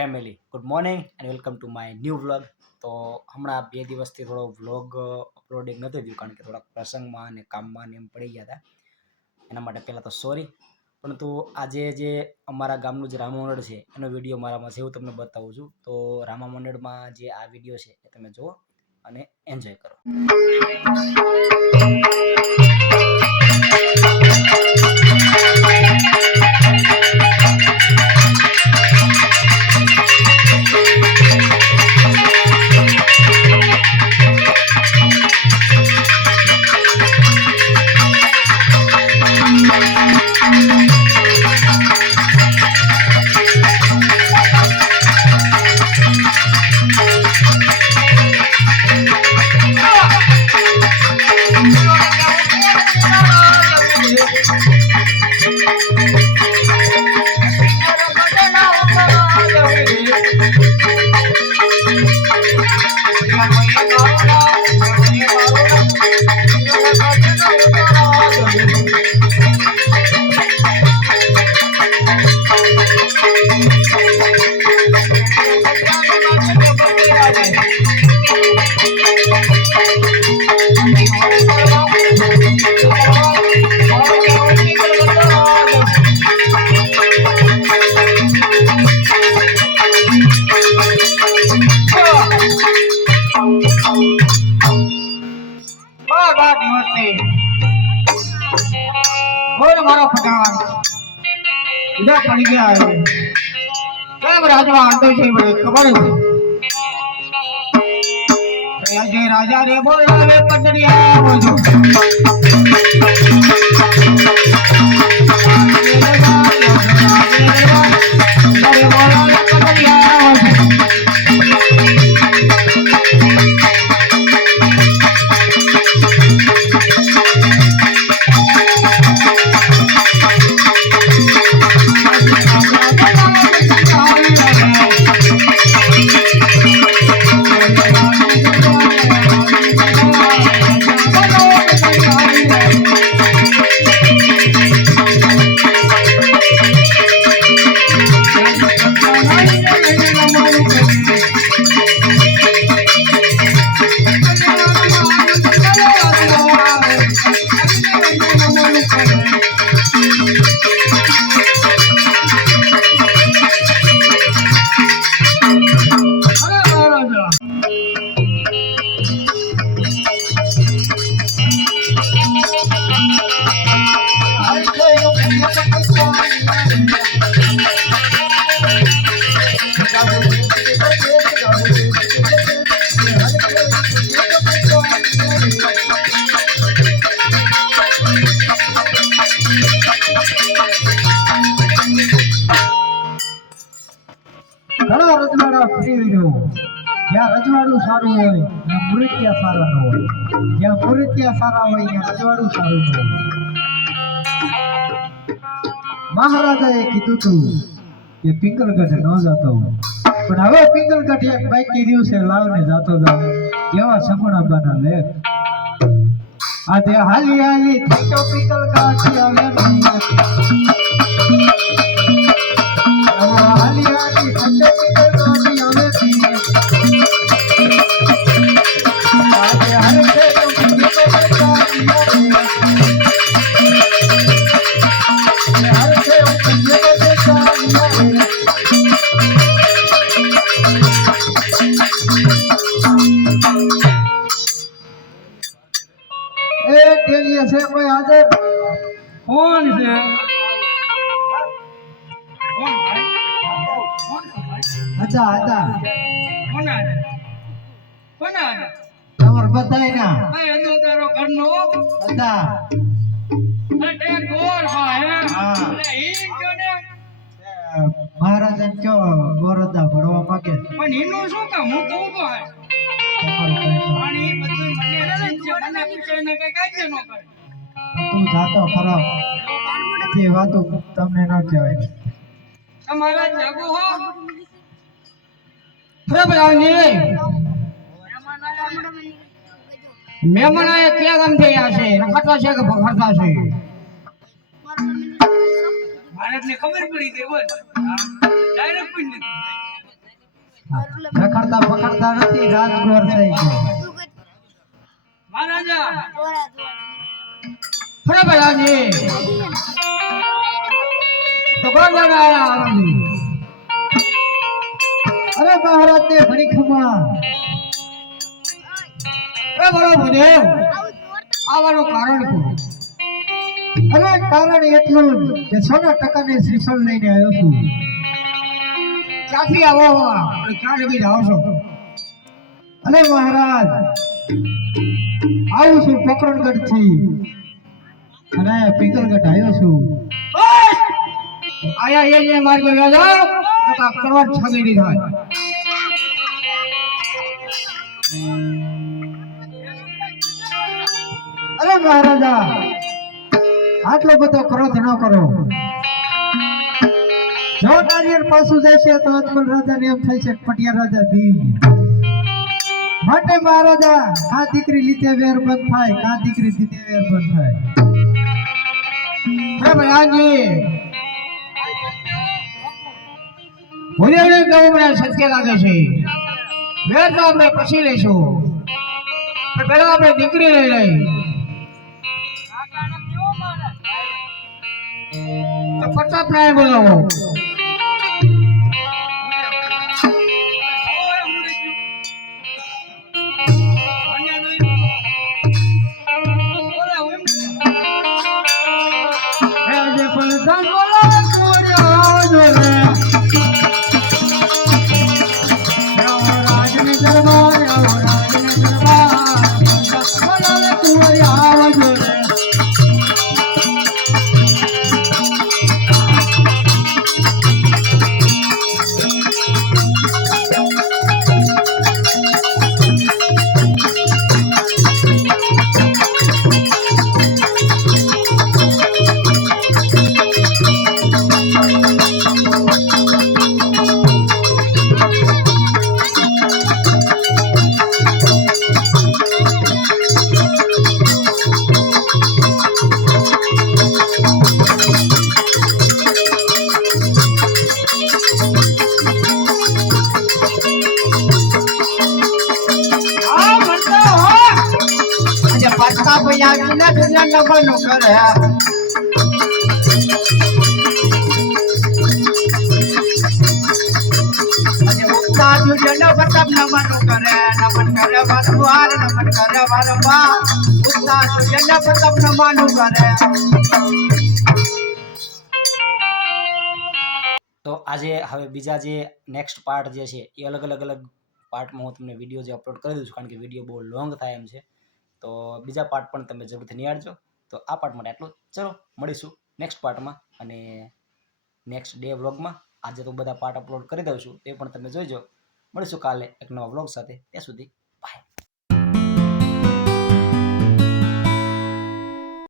Family, good morning and welcome to my new vlog. તો હમણાં 2 દિવસથી થોડો વ્લોગ અપલોડિંગ નહોતું થયું કારણ કે થોડાક પ્રસંગમાં અને કામમાં ને એમ પડી ગયા હતા. એના માટે પહેલાં તો સોરી. પરંતુ આજે જે અમારા ગામનું જે રામા મંડળ છે એનો વિડીયો મારામાં છે, હું તમને બતાવું છું. તો રામા મંડળમાં જે આ વિડીયો છે એ તમે જુઓ અને એન્જોય કરો. मारो फटान इधर पड़ गया है सब राजवा आते से बड़े खबर है जय राजा रे बोला वे पटरिया बोलो अरे बोला वे पटरिया ઘણા રજવાડા ફરી રહ્યો જ્યાં રજવાડું સારું હોય ત્યાં મૂર્તિયા સારા ન હોય, જ્યાં મૂર્તિયા સારા હોય ત્યાં રજવાડું સારું ન હોય. મહારાજાએ કીધું હતું કે પિંગલગઢ ન જતો, પણ હવે પિંગલગઢ એક બાકી રહ્યું છે, લાવને જાતો જાવ એવા સગુણાબાના લેખ. આજે હાલી હાલી થતો પિંગલગઢ આવે હાલી હાલી થતો છે કોઈ હાજર? કોણ છે? કોણ ભાઈ? કોણ હતા હતા કોના કોના તમાર બતાય ના આ એનો તારો ઘરનો હતા અટે ગોર ભાઈ હા એટલે ઈ જોને મહારાજન કયો ગોરદા ભણવા માંગે પણ એનું શું કામ હું તો ઉભો હે પાણી બધું મને રજન છે મને પૂછીને કઈ કાજે ન કરે તું જાતો ખરાબ જે વાતો તમને ન કહેવાય તમારા જગો હો બરાબર આવની મહેમાન આયા ક્યાં ગામ થી આયા છે રખડતા છે કે ભખડતા છે ભારતને ખબર પડી ગઈ બોલ ડાયરેક્ટ પૂછ લીધું રખડતા પકડતા નથી રાજગોર થઈ ગયો મહારાજા પ્રભરાજી તો ગોંડવાળા આવી અરે મહારાજ ને ભણીખમાં અરે બોલો ભદેવ આવવાનું કારણ શું અરે કારણ એટલું જ કે 100% ને શ્રીફળ લઈને આવ્યો છું ક્યાંથી આવો અને ક્યાં લગી જાઓ છો અરે મહારાજ આવું છું પોકરણગઢ થી અને પિંગલગઢ આવ્યો છું આયા એ માર્ગ જાઓ તો કરવા છગી નહીં થાય અરે મહારાજા આટલો બધો ક્રોધ ન કરો જો નારિયેળ પાછું જશે તો અજમલ રાજાને એમ થાય છે પટિયા રાજા બી માટે મહારાજા કા દીકરી લીધે વેર બંધ થાય કા દીકરી દીધે વેર બંધ થાય હે ભયાજી ભૂલેને કહું મને સત્ય લાગે છે વેર તો આપણે પછી લઈશું પેલા આપણે દીકરી લઈ લઈ તો પ્રતાપ નાય બોલાવો પ્રતાપ યાગીને દુનિયા નબળનું કરે ઉત્તા દુનિયા પ્રતાપ નબળનું કરે નમન કરે વારંવાર નમન કરે વારંવાર ઉત્તા દુનિયા પ્રતાપ નબળનું કરે તો આજે હવે બીજા જે નેક્સ્ટ પાર્ટ જે છે એ અલગ પાર્ટમાં હું તમને વિડીયો જે અપલોડ કરી દઉં છું કારણ કે વિડીયો બહુ લોંગ થાય એમ છે તો બીજા પાર્ટ પણ તમે જરૂરથી નિહાળજો તો આ પાર્ટ માટે આટલું ચલો મળીશું નેક્સ્ટ પાર્ટમાં અને નેક્સ્ટ ડે વ્લોગમાં આજે તો બધા પાર્ટ અપલોડ કરી દઉં છું એ પણ તમે જોઈજો મળીશું કાલે એક નવા વ્લોગ સાથે ત્યાં સુધી બાય